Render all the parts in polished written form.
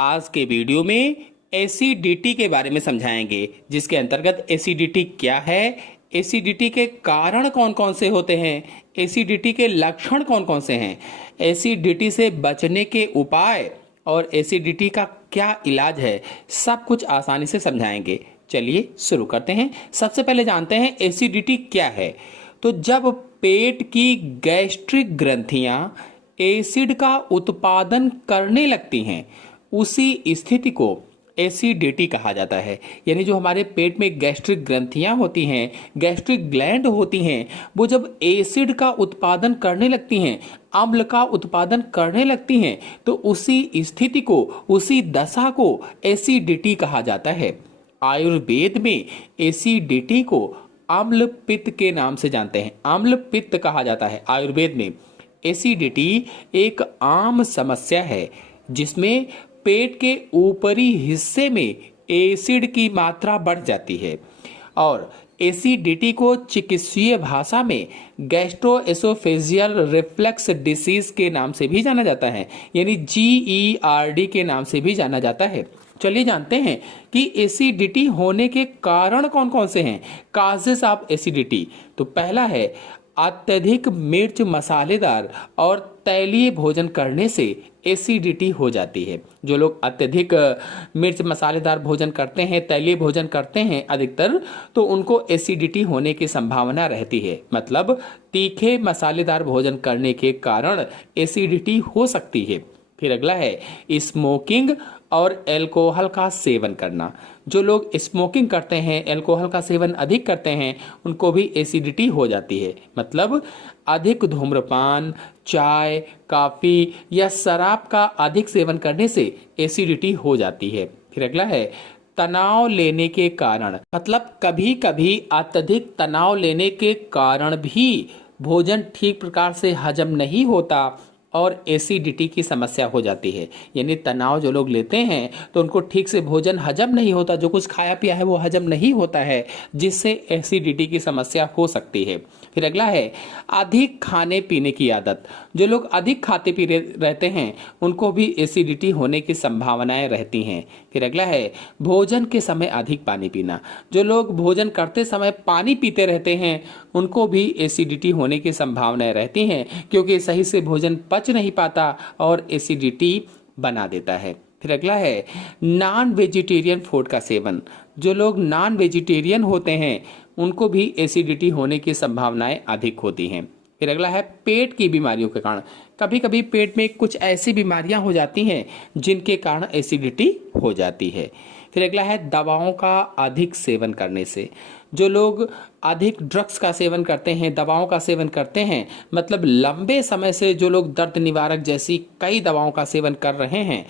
आज के वीडियो में एसिडिटी के बारे में समझाएंगे, जिसके अंतर्गत एसिडिटी क्या है, एसिडिटी के कारण कौन कौन से होते हैं, एसिडिटी के लक्षण कौन कौन से हैं, एसिडिटी से बचने के उपाय और एसिडिटी का क्या इलाज है, सब कुछ आसानी से समझाएंगे। चलिए शुरू करते हैं। सबसे पहले जानते हैं एसिडिटी क्या है। तो जब पेट की गैस्ट्रिक ग्रंथियां एसिड का उत्पादन करने लगती हैं, उसी स्थिति को एसिडिटी कहा जाता है। यानी जो हमारे पेट में गैस्ट्रिक ग्रंथियां होती हैं, गैस्ट्रिक ग्लैंड होती हैं, वो जब एसिड का उत्पादन करने लगती हैं, अम्ल का उत्पादन करने लगती हैं, तो उसी स्थिति को, उसी दशा को एसिडिटी कहा जाता है। आयुर्वेद में एसिडिटी को अम्ल पित्त के नाम से जानते हैं। अम्ल पित्त कहा जाता है आयुर्वेद में। एसिडिटी एक आम समस्या है जिसमें पेट के ऊपरी हिस्से में एसिड की मात्रा बढ़ जाती है, और एसिडिटी को चिकित्सीय भाषा में गैस्ट्रोएसोफेजियल रिफ्लक्स डिसीज के नाम से भी जाना जाता है, यानी GERD के नाम से भी जाना जाता है। चलिए जानते हैं कि एसिडिटी होने के कारण कौन कौन से हैं, काजेस ऑफ एसिडिटी। तो पहला है अत्यधिक मिर्च मसालेदार और तैलीय भोजन करने से एसिडिटी हो जाती है। जो लोग अत्यधिक मिर्च मसालेदार भोजन करते हैं, तैलीय भोजन करते हैं अधिकतर, तो उनको एसिडिटी होने की संभावना रहती है। मतलब तीखे मसालेदार भोजन करने के कारण एसिडिटी हो सकती है। फिर अगला है स्मोकिंग और अल्कोहल का सेवन करना। जो लोग स्मोकिंग करते हैं, अल्कोहल का सेवन अधिक करते हैं, उनको भी एसिडिटी हो जाती है। मतलब अधिक धूम्रपान, चाय, कॉफी या शराब का अधिक सेवन करने से एसिडिटी हो जाती है। फिर अगला है तनाव लेने के कारण। मतलब कभी कभी अत्यधिक तनाव लेने के कारण भी भोजन ठीक प्रकार से हजम नहीं होता और एसिडिटी की समस्या हो जाती है। यानी तनाव जो लोग लेते हैं तो उनको ठीक से भोजन हजम नहीं होता, जो कुछ खाया पिया है वो हजम नहीं होता है, जिससे एसिडिटी की समस्या हो सकती है। फिर अगला है अधिक खाने पीने की आदत। जो लोग अधिक खाते पीते रहते हैं उनको भी एसिडिटी होने की संभावनाएं रहती हैं। फिर अगला है भोजन के समय अधिक पानी पीना। जो लोग भोजन करते समय पानी पीते रहते हैं उनको भी एसिडिटी होने की संभावनाएं रहती हैं, क्योंकि सही से भोजन पच नहीं पाता और एसिडिटी बना देता है। फिर अगला है नॉन वेजिटेरियन फूड का सेवन। जो लोग नॉन वेजिटेरियन होते हैं उनको भी एसिडिटी होने की संभावनाएं अधिक होती हैं। फिर अगला है पेट की बीमारियों के कारण। कभी कभी पेट में कुछ ऐसी बीमारियां हो जाती हैं जिनके कारण एसिडिटी हो जाती है। फिर अगला है दवाओं का अधिक सेवन करने से। जो लोग अधिक ड्रग्स का सेवन करते हैं, दवाओं का सेवन करते हैं, मतलब लंबे समय से जो लोग दर्द निवारक जैसी कई दवाओं का सेवन कर रहे हैं,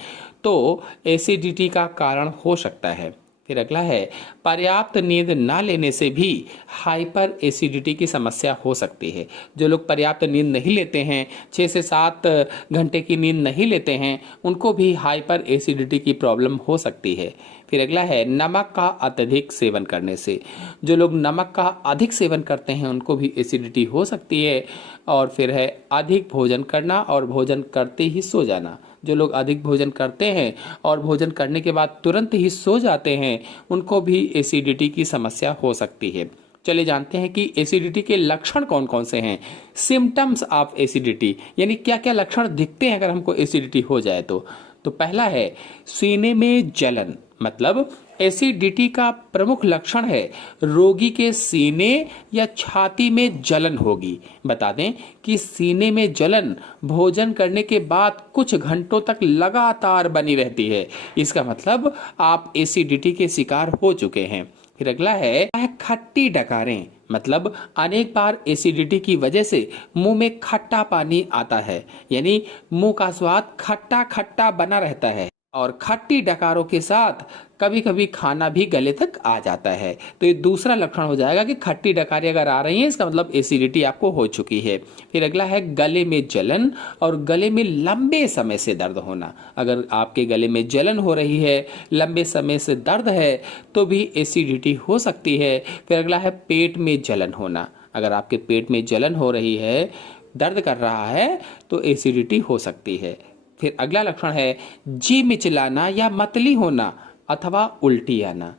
तो एसिडिटी का कारण हो सकता है। फिर अगला है पर्याप्त नींद ना लेने से भी हाइपर एसिडिटी की समस्या हो सकती है। जो लोग पर्याप्त नींद नहीं लेते हैं, 6 से 7 घंटे की नींद नहीं लेते हैं, उनको भी हाइपर एसिडिटी की प्रॉब्लम हो सकती है। फिर अगला है नमक का अत्यधिक सेवन करने से। जो लोग नमक का अधिक सेवन करते हैं उनको भी एसिडिटी हो सकती है। और फिर है अधिक भोजन करना और भोजन करते ही सो जाना। जो लोग अधिक भोजन करते हैं और भोजन करने के बाद तुरंत ही सो जाते हैं उनको भी एसिडिटी की समस्या हो सकती है। चलिए जानते हैं कि एसिडिटी के लक्षण कौन कौन से हैं। सिम्टम्स ऑफ एसिडिटी, यानी क्या क्या लक्षण दिखते हैं अगर हमको एसिडिटी हो जाए तो पहला है सीने में जलन। मतलब एसिडिटी का प्रमुख लक्षण है रोगी के सीने या छाती में जलन होगी। बता दें कि सीने में जलन भोजन करने के बाद कुछ घंटों तक लगातार बनी रहती है। इसका मतलब आप एसिडिटी के शिकार हो चुके हैं। फिर अगला है खट्टी डकारें। मतलब अनेक बार एसिडिटी की वजह से मुंह में खट्टा पानी आता है, यानी मुंह का स्वाद खट्टा खट्टा बना रहता है, और खट्टी डकारों के साथ कभी कभी खाना भी गले तक आ जाता है। तो ये दूसरा लक्षण हो जाएगा कि खट्टी डकारी अगर आ रही है, इसका मतलब एसिडिटी आपको हो चुकी है। फिर अगला है गले में जलन और गले में लंबे समय से दर्द होना। अगर आपके गले में जलन हो रही है, लंबे समय से दर्द है, तो भी एसिडिटी हो सकती है। फिर अगला है पेट में जलन होना। अगर आपके पेट में जलन हो रही है, दर्द कर रहा है, तो एसिडिटी हो सकती है। फिर अगला लक्षण है जी मिचलाना या मतली होना अथवा उल्टी आना।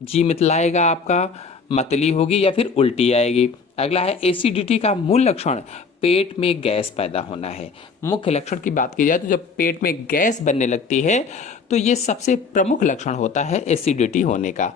जी मितलाएगा आपका, मतली होगी या फिर उल्टी आएगी। अगला है एसिडिटी का मूल लक्षण पेट में गैस पैदा होना है। मुख्य लक्षण की बात की जाए तो जब पेट में गैस बनने लगती है तो ये सबसे प्रमुख लक्षण होता है एसिडिटी होने का।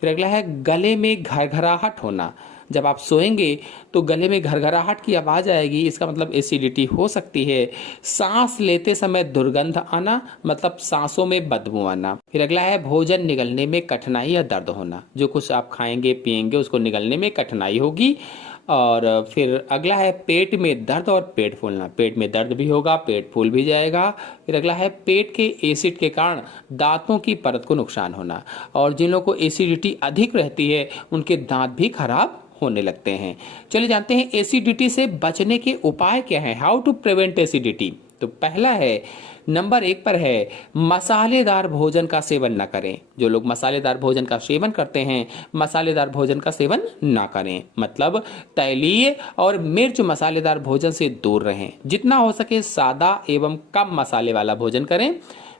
फिर अगला है गले में घरघराहट होना। जब आप सोएंगे तो गले में घरघराहट की आवाज आएगी, इसका मतलब एसिडिटी हो सकती है। सांस लेते समय दुर्गंध आना, मतलब सांसों में बदबू आना। फिर अगला है भोजन निगलने में कठिनाई या दर्द होना। जो कुछ आप खाएंगे पिएंगे उसको निगलने में कठिनाई होगी। और फिर अगला है पेट में दर्द और पेट फूलना। पेट में दर्द भी होगा, पेट फूल भी जाएगा। फिर अगला है पेट के एसिड के कारण दांतों की परत को नुकसान होना। और जिन लोगों को एसिडिटी अधिक रहती है उनके दांत भी खराब होने लगते हैं। चलिए जानते हैं एसिडिटी से बचने के उपाय क्या हैं। How to prevent acidity. तो पहला है, नंबर 1 पर है मसालेदार भोजन का सेवन न करें। जो लोग मसालेदार भोजन का सेवन करते हैं, मसालेदार भोजन का सेवन ना करें, मतलब तैलीय और मिर्च मसालेदार भोजन से दूर रहें। जितना हो सके सादा एवं कम मसाले वाला भोजन करें।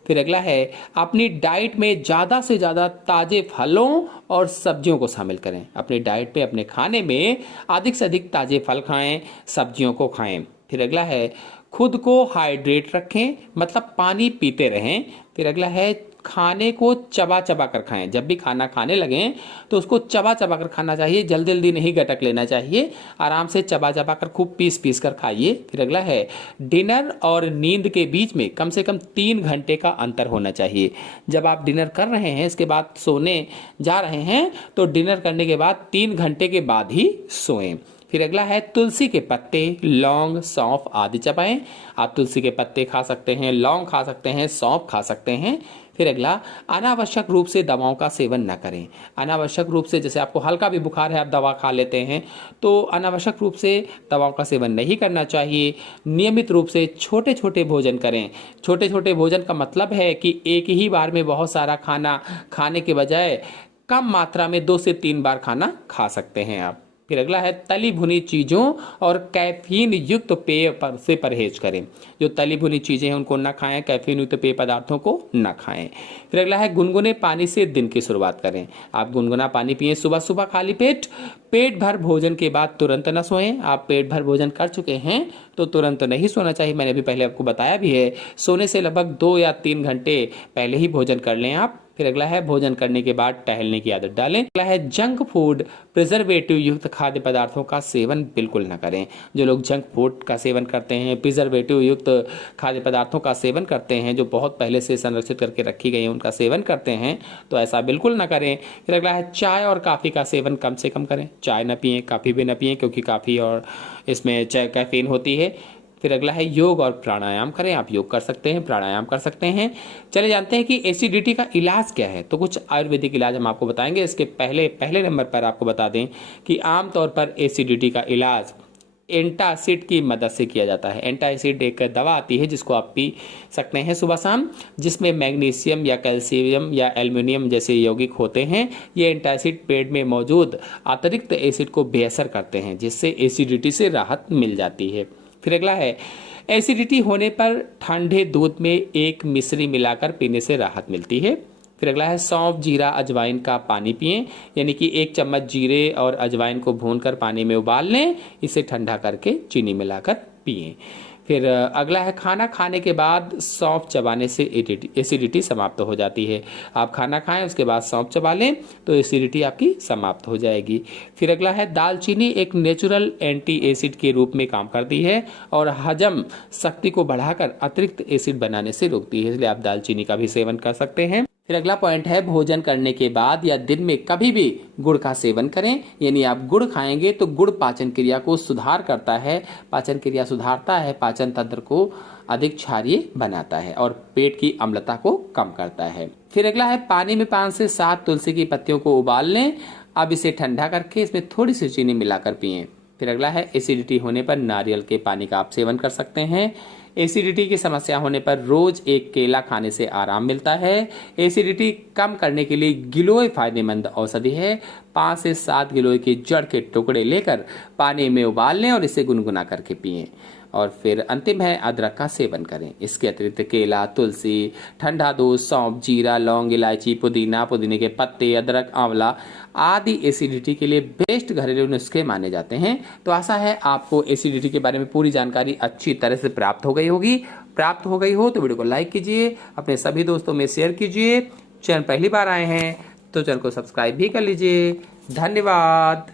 फिर अगला है अपनी डाइट में ज़्यादा से ज़्यादा ताज़े फलों और सब्जियों को शामिल करें। अपनी डाइट में, अपने खाने में अधिक से अधिक ताज़े फल खाएं, सब्जियों को खाएं। फिर अगला है खुद को हाइड्रेट रखें, मतलब पानी पीते रहें। फिर अगला है खाने को चबा चबा कर खाएं। जब भी खाना खाने लगें तो उसको चबा चबा कर खाना चाहिए, जल्दी जल्दी नहीं गटक लेना चाहिए, आराम से चबा चबा कर खूब पीस पीस कर खाइए। फिर अगला है डिनर और नींद के बीच में कम से कम 3 घंटे का अंतर होना चाहिए। जब आप डिनर कर रहे हैं, इसके बाद सोने जा रहे हैं, तो डिनर करने के बाद 3 घंटे के बाद ही सोएं। फिर अगला है तुलसी के पत्ते, लौंग, सौंफ आदि चबाएं। आप तुलसी के पत्ते खा सकते हैं, लौंग खा सकते हैं, सौंफ खा सकते हैं। फिर अगला अनावश्यक रूप से दवाओं का सेवन न करें। अनावश्यक रूप से, जैसे आपको हल्का भी बुखार है, आप दवा खा लेते हैं, तो अनावश्यक रूप से दवाओं का सेवन नहीं करना चाहिए। नियमित रूप से छोटे छोटे भोजन करें। छोटे छोटे भोजन का मतलब है कि एक ही बार में बहुत सारा खाना खाने के बजाय कम मात्रा में 2 से 3 बार खाना खा सकते हैं आप। फिर अगला है तली भुनी चीज़ों और कैफीन युक्त पेय से परहेज करें। जो तली भुनी चीज़ें हैं उनको ना खाएं, कैफीन युक्त पेय पदार्थों को ना खाएं। फिर अगला है गुनगुने पानी से दिन की शुरुआत करें। आप गुनगुना पानी पिएं सुबह सुबह खाली पेट। पेट भर भोजन के बाद तुरंत न सोएं। आप पेट भर भोजन कर चुके हैं तो तुरंत नहीं सोना चाहिए। मैंने भी पहले आपको बताया भी है, सोने से लगभग 2 या 3 घंटे पहले ही भोजन कर लें आप। फिर अगला है भोजन करने के बाद टहलने की आदत डालें। अगला है जंक फूड, प्रिजर्वेटिव युक्त खाद्य पदार्थों का सेवन बिल्कुल न करें। जो लोग जंक फूड का सेवन करते हैं, प्रिजर्वेटिव युक्त खाद्य पदार्थों का सेवन करते हैं, जो बहुत पहले से संरक्षित करके रखी गई है, उनका सेवन करते हैं, तो ऐसा बिल्कुल न करें। फिर अगला है चाय और काफ़ी का सेवन कम से कम करें। चाय न पिएं, काफ़ी भी न पिएं, क्योंकि काफ़ी और इसमें कैफीन होती है। फिर अगला है योग और प्राणायाम करें। आप योग कर सकते हैं, प्राणायाम कर सकते हैं। चले जानते हैं कि एसिडिटी का इलाज क्या है। तो कुछ आयुर्वेदिक इलाज हम आपको बताएंगे। इसके पहले नंबर पर आपको बता दें कि आमतौर पर एसिडिटी का इलाज एंटासिड की मदद से किया जाता है। एंटासिड एक दवा आती है जिसको आप पी सकते हैं सुबह शाम, जिसमें मैग्नीशियम या कैल्शियम या एल्युमिनियम जैसे यौगिक होते हैं। ये एंटासिड पेट में मौजूद अतिरिक्त एसिड को बेअसर करते हैं, जिससे एसिडिटी से राहत मिल जाती है। फिर अगला है एसिडिटी होने पर ठंडे दूध में एक मिश्री मिलाकर पीने से राहत मिलती है। फिर अगला है सौंफ, जीरा, अजवाइन का पानी पिएं, यानी कि 1 चम्मच जीरे और अजवाइन को भूनकर पानी में उबाल लें, इसे ठंडा करके चीनी मिलाकर पिएं। फिर अगला है खाना खाने के बाद सौंफ चबाने से एसिडिटी समाप्त हो जाती है। आप खाना खाएं उसके बाद सौंफ चबा लें तो एसिडिटी आपकी समाप्त हो जाएगी। फिर अगला है दालचीनी एक नेचुरल एंटी एसिड के रूप में काम करती है और हजम शक्ति को बढ़ाकर अतिरिक्त एसिड बनाने से रोकती है, इसलिए आप दालचीनी का भी सेवन कर सकते हैं। फिर अगला पॉइंट है भोजन करने के बाद या दिन में कभी भी गुड़ का सेवन करें, यानी आप गुड़ खाएंगे तो गुड़ पाचन क्रिया को सुधार करता है, पाचन क्रिया सुधारता है, पाचन तंत्र को अधिक क्षारीय बनाता है और पेट की अम्लता को कम करता है। फिर अगला है पानी में 5 से 7 तुलसी की पत्तियों को उबाल लें। अब इसे ठंडा करके इसमें थोड़ी सी चीनी मिलाकर पिएं। फिर अगला है एसिडिटी होने पर नारियल के पानी का आप सेवन कर सकते हैं। एसिडिटी की समस्या होने पर रोज एक केला खाने से आराम मिलता है। एसिडिटी कम करने के लिए गिलोय फायदेमंद औषधि है। 5 से 7 गिलोय की जड़ के टुकड़े लेकर पानी में उबाल लें और इसे गुनगुना करके पिएं। और फिर अंतिम है अदरक का सेवन करें। इसके अतिरिक्त केला, तुलसी, ठंडा दूध, सौंफ, जीरा, लौंग, इलायची, पुदीना, पुदीने के पत्ते, अदरक, आंवला आदि एसिडिटी के लिए बेस्ट घरेलू नुस्खे माने जाते हैं। तो आशा है आपको एसिडिटी के बारे में पूरी जानकारी अच्छी तरह से प्राप्त हो गई होगी। प्राप्त हो गई हो तो वीडियो को लाइक कीजिए, अपने सभी दोस्तों में शेयर कीजिए। चैनल पहली बार आए हैं तो चैनल को सब्सक्राइब भी कर लीजिए। धन्यवाद।